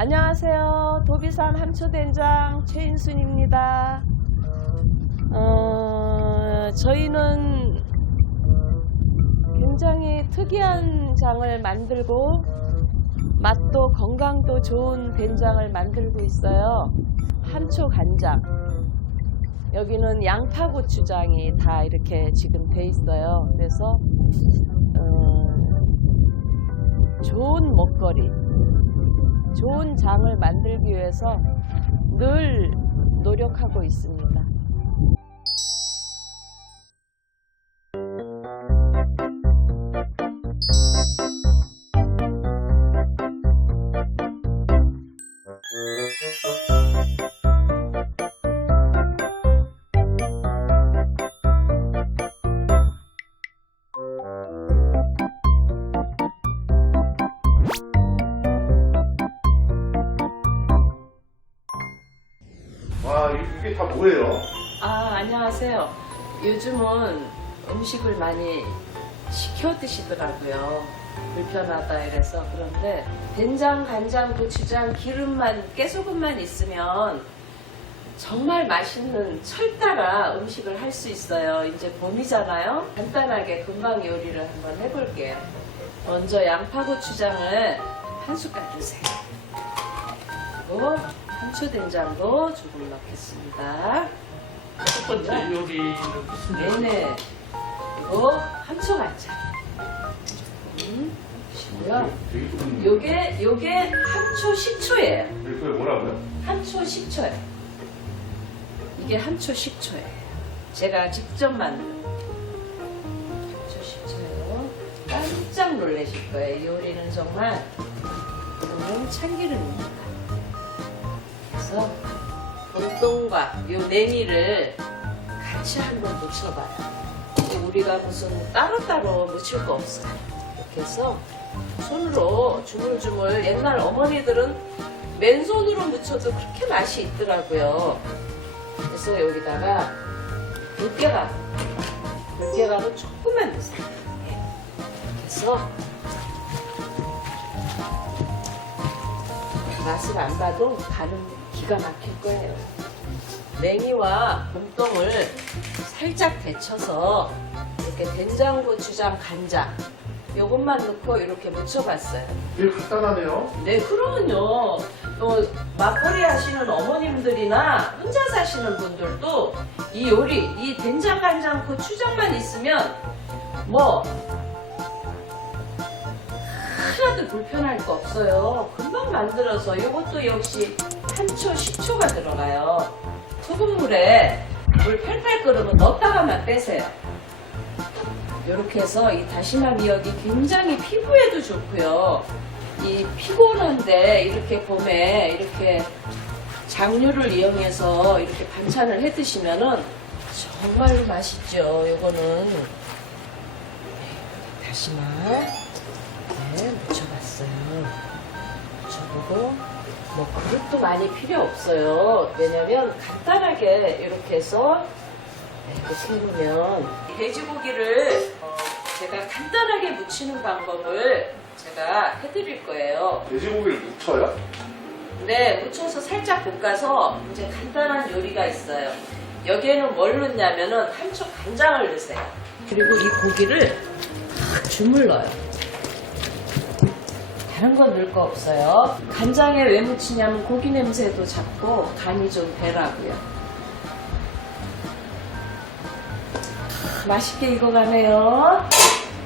안녕하세요. 도비산 함초된장 최인순입니다. 어, 저희는 굉장히 특이한 장을 만들고 맛도 건강도 좋은 된장을 만들고 있어요. 함초 간장. 여기는 양파 고추장이 다 이렇게 지금 돼 있어요. 그래서 어, 좋은 먹거리, 좋은 장을 만들기 위해서 늘 노력하고 있습니다. 이게 다 뭐예요? 아, 안녕하세요. 요즘은 음식을 많이 시켜 드시더라고요. 불편하다 이래서 그런데 된장, 간장, 고추장, 기름만 깨소금만 있으면 정말 맛있는 철따라 음식을 할 수 있어요. 이제 봄이잖아요. 간단하게 금방 요리를 한번 해볼게요. 먼저 양파 고추장을 한 숟갈 넣으세요. 그리고 한초된장도 조금 넣겠습니다. 첫 번째 요리는 무슨 네네. 그리고 한초 간장. 음, 보시고요. 좀 요게, 요게 한초 식초예요. 그게 뭐라고요? 한초 식초예요. 이게 한초 식초예요. 제가 직접 만든 한초 식초예요. 깜짝 놀라실 거예요. 요리는 정말 참기름입니다. 그래서 봄동과 요 냉이를 같이 한번 묻혀봐요. 우리가 무슨 따로따로 묻힐 거 없어요. 이렇게 해서 손으로 주물주물 옛날 어머니들은 맨손으로 묻혀도 그렇게 맛이 있더라고요. 그래서 여기다가 들깨가루, 들깨가루 조금만 넣으세요. 예. 이렇게 해서 맛을 안 봐도 간은 기가 막힐 거예요. 냉이와 봄동을 살짝 데쳐서 이렇게 된장, 고추장, 간장 요것만 넣고 이렇게 묻혀봤어요. 되게 간단하네요. 네, 그러면요. 어, 막걸리 하시는 어머님들이나 혼자 사시는 분들도 이 요리, 이 된장, 간장, 고추장만 있으면 뭐 하나도 불편할 거 없어요. 금방 만들어서 이것도 역시 한초, 식초가 들어가요. 소금물에 물 팔팔 끓으면 넣었다가만 빼세요. 이렇게 해서 이 다시마 미역이 굉장히 피부에도 좋고요. 이 피곤한데 이렇게 봄에 이렇게 장류를 이용해서 이렇게 반찬을 해 드시면은 정말로 맛있죠. 요거는 네, 다시마 네, 묻혀봤어요. 묻혀보고 뭐 그릇도 많이 필요 없어요. 왜냐면 간단하게 이렇게 해서 네, 이렇게 세우면 돼지고기를 어, 제가 간단하게 무치는 방법을 제가 해드릴 거예요. 돼지고기를 묻혀요? 네, 묻혀서 살짝 볶아서 이제 간단한 요리가 있어요. 여기에는 뭘 넣냐면은 한쪽 간장을 넣으세요. 그리고 이 고기를 탁 주물러요. 다른 건 넣을 거 없어요. 간장에 왜 묻히냐면 고기 냄새도 잡고 간이 좀 배라고요. 맛있게 익어가네요.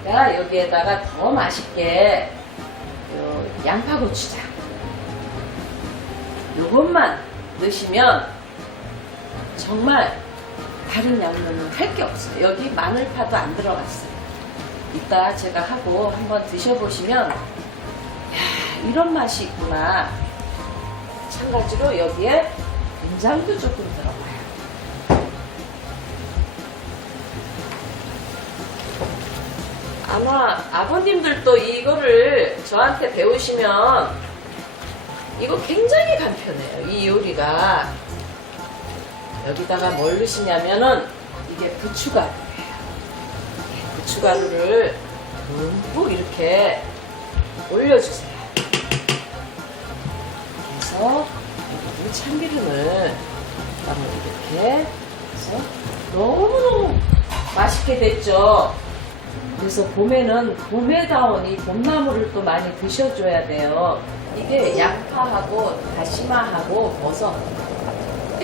자, 여기에다가 더 맛있게 요 양파 고추장. 요것만 넣으시면 정말 다른 양념은 할 게 없어요. 여기 마늘파도 안 들어갔어요. 이따 제가 하고 한번 드셔보시면 야, 이런 맛이 있구나. 마찬가지로 여기에 된장도 조금 들어가요. 아마 아버님들도 이거를 저한테 배우시면 이거 굉장히 간편해요. 이 요리가. 여기다가 뭘 넣으시냐면은 이게 부추가루예요. 예, 부추가루를 듬뿍 이렇게 올려주세요. 참기름을 한번 이렇게 해서 너무너무 맛있게 됐죠. 그래서 봄에는 봄에 다운 이 봄나물을 또 많이 드셔줘야 돼요. 이게 양파하고 다시마하고 버섯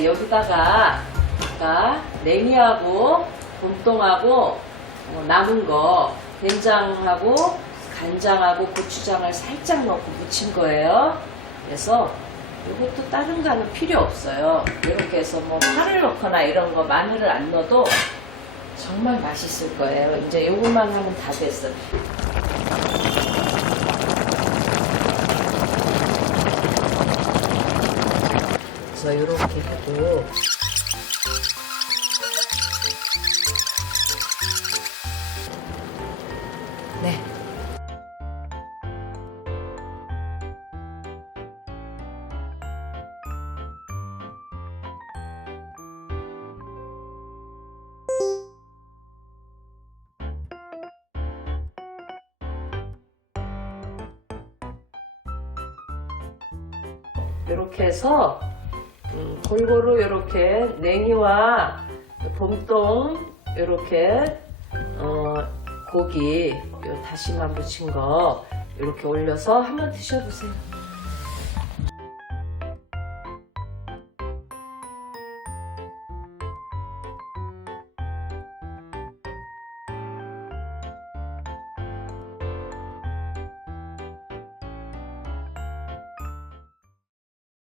여기다가 아까 냉이하고 봄동하고 어, 남은 거 된장하고 간장하고 고추장을 살짝 넣고 무친 거예요. 그래서 이것도 다른 거는 필요 없어요. 이렇게 해서 뭐 파를 넣거나 이런 거 마늘을 안 넣어도 정말 맛있을 거예요. 이제 요것만 하면 다 됐어요. 그래서 이렇게 하고 이렇게 해서 음, 골고루 이렇게 냉이와 봄동 이렇게 어, 고기 요 다시마 무친 거 이렇게 올려서 한번 드셔보세요.